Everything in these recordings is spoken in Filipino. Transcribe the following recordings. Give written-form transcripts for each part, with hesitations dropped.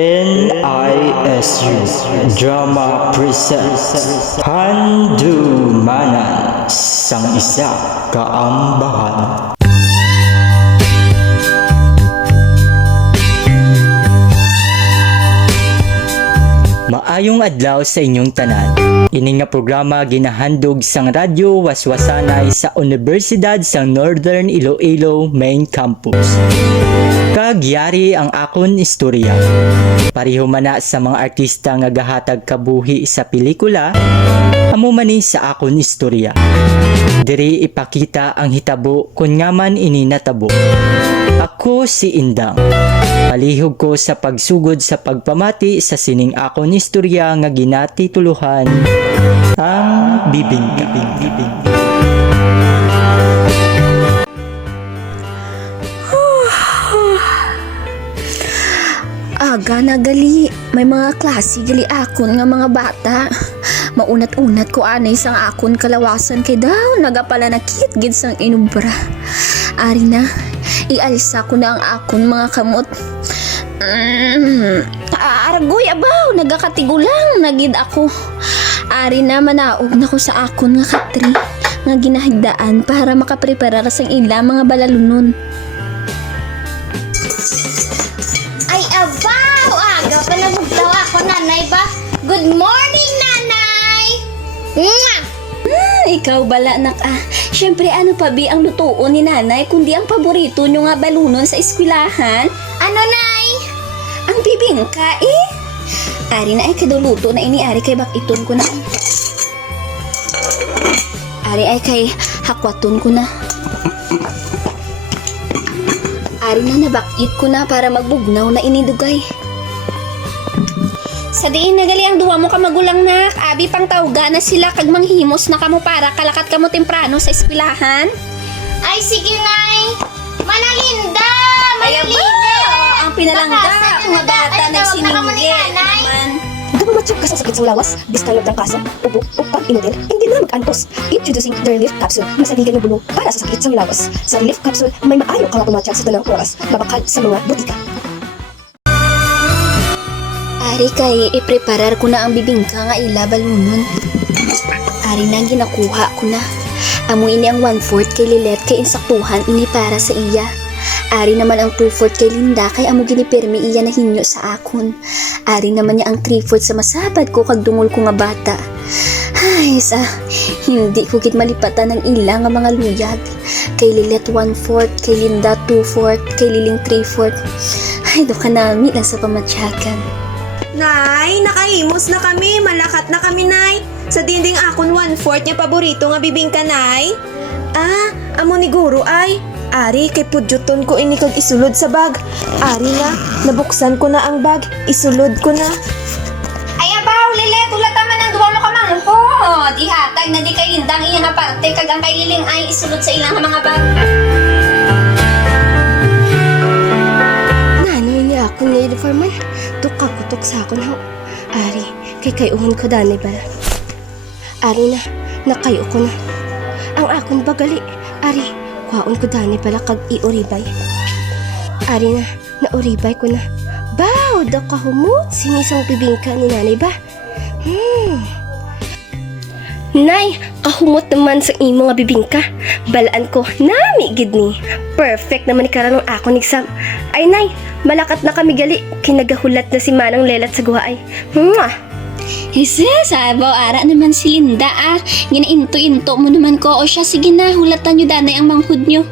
NISU Drama Presents Handumanan sang isa kaambahan. Maayong adlaw sa inyong tanan. Ini nga programa ginahandog sang radyo waswasanay sa Universidad sang Northern Iloilo Main Campus. Kagyari ang akon istorya. Pareho man sa mga artista nga gahatag kabuhi sa pelikula, amo man ni sa akon istorya. Diri ipakita ang hitabo kun nga man ini natabo. Ako si Indang. Palihog ko sa pagsugod sa pagpamati sa sining akon istorya nga ginatituluhan ang Bibingka. Aga na gali, may mga klase gali akon nga mga bata. Maunat-unat ko anay sang akon kalawasan kay daw nagapala nakit gid sang inubra. Ari na, ialsa ko na ang akon mga kamot. Argoy abaw, nagakatigulang nagid ako. Ari na manaog na ko sa akon nga katri nga ginahigdaan para makaprepara sang ila mga balalunon. Ay abaw, aga pa nagugtaw ako nanay ba? Good morning nanay! Mwah! Ikaw bala nak Siyempre ano pa bi ang lutuon ni nanay kundi ang paborito nyo nga balunon sa eskwelahan? Ano nay? Ang bibingka eh. Ari na ay kaduluto na ini ari kay bakiton ko na. Ari ay kay hakwaton ko na. Ari na nabakit ko na para magbugnaw na inidugay. Sa diin nagali ang duwa mo ka magulang nak, abi pang tawga na sila kag manghimos na kamo para kalakat kamo temprano sa eskwelahan. Ay sige nay! Manalinda! Manalinda! Ang pinalangga kung nga bata nagsiningge. Damo matsyog ka sa sakit sa lawas, diskayog ng kasa, ubo, o pag-inudel, hindi na mag-antos. Introducing the Relief Capsule, masaligan ng bulong para sa sakit sa lawas. Sa Relief Capsule, may maayo kang tumatsyag sa dalang oras, mabakal sa mga butika. Ari kay ipreparar ko na ang bibingka nga ila balunon. Ari na ginakuha ko na. Amoy ini ang 1/4 kay Lilet kay insaktuhan ini para sa iya. Ari naman ang 2/4 kay Linda kay amo ginipirmi iya na hinyo sa akon. Ari naman niya ang 3/4 sa masabad ko kag dungol ko nga bata. Ay hindi ko gid malipatan ng ila nga mga luyag. Kay Lilet 1/4, kay Linda 2/4, kay Liling 3/4. Ay do kanami lang sa pamatsyagan. Nay, nakahimos na kami. Malakat na kami, Nay. Sa dinding akon 1/4 niya paborito nga bibingka, Nay. Amo ni Guro ay. Ari, kay pudyoton ko ini kag isulod sa bag. Ari na, nabuksan ko na ang bag. Isulod ko na. Ay abaw, Lilet! Ulat naman ang duwa mo ka manghod! Ihatag na di kay Indang iya nga parte kag ang kay Liling ay isulod sa ilang mga bag. Nanoy niya akong nga uniforman, tukakutok sa akon ho. Ari, kay kayuhon ko dani ba? Ari na, nakayo ko na. Ang akon bagali, ari, kwaon ko dani pala kag iuribay. Ari na, nauribay ko na. Baw, daw kahumot, sinisang bibingka ni nanay ba? Nay, kahumot naman sa imo nga bibingka. Balaan ko, nami gid ni. Perfect naman ni karanong akon exam. Ay nay, malakat na kami gali. Kinagahulat na si Manang Lelat sa guha ay. Sabaw ara naman si Linda Ginainto-into mo naman ko. O siya, sige na, hulatan nyo danay ang manghud nyo.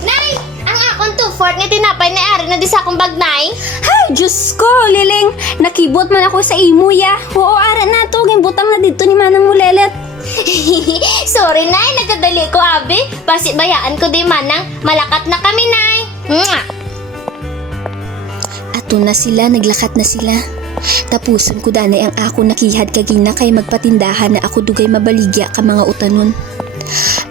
Nay! Ang akon 2/4 nga tinapay na ari na di sa akong bag, Nay. Ay, Diyos ko, Liling. Nakibot man ako sa imo ya. Oo, ara na to. Gimbutang na dito ni Manang Mulelet. Sorry, Nay. Nagkadali ko, abi. Basi bayaan ko di manang. Malakat na kami, Nay. Mwah! Ato na sila, naglakat na sila. Tapuson ko danay ang ako nakihad kagina kay magpatindahan na ako dugay mabaligya ka mga utanon.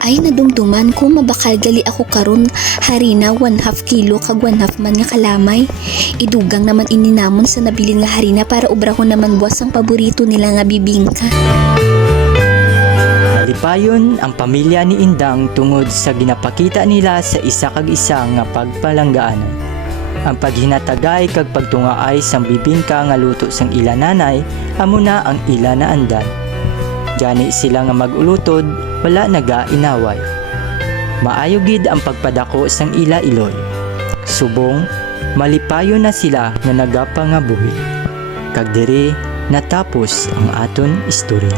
Ay nadumduman ko mabakal gali ako karon harina 1/2 kilo kag 1/2 man nga kalamay. Idugang naman ininamon sa nabilin nga harina para ubrahon naman buwas ang paborito nila nga bibingka. Nalipayon ang pamilya ni Indang tungod sa ginapakita nila sa isa kag isa nga pagpalanggaanan. Ang paghinatagay kag pagtungaay sang bibingka nga luto sang ila nanay, amo na ang ila na andan. Jani sila nga magulutod, wala naga-inaway. Maayo gid ang pagpadako sang ila iloy. Subong, malipayo na sila nga nagapangabuhi. Kag diri natapos ang aton istorya.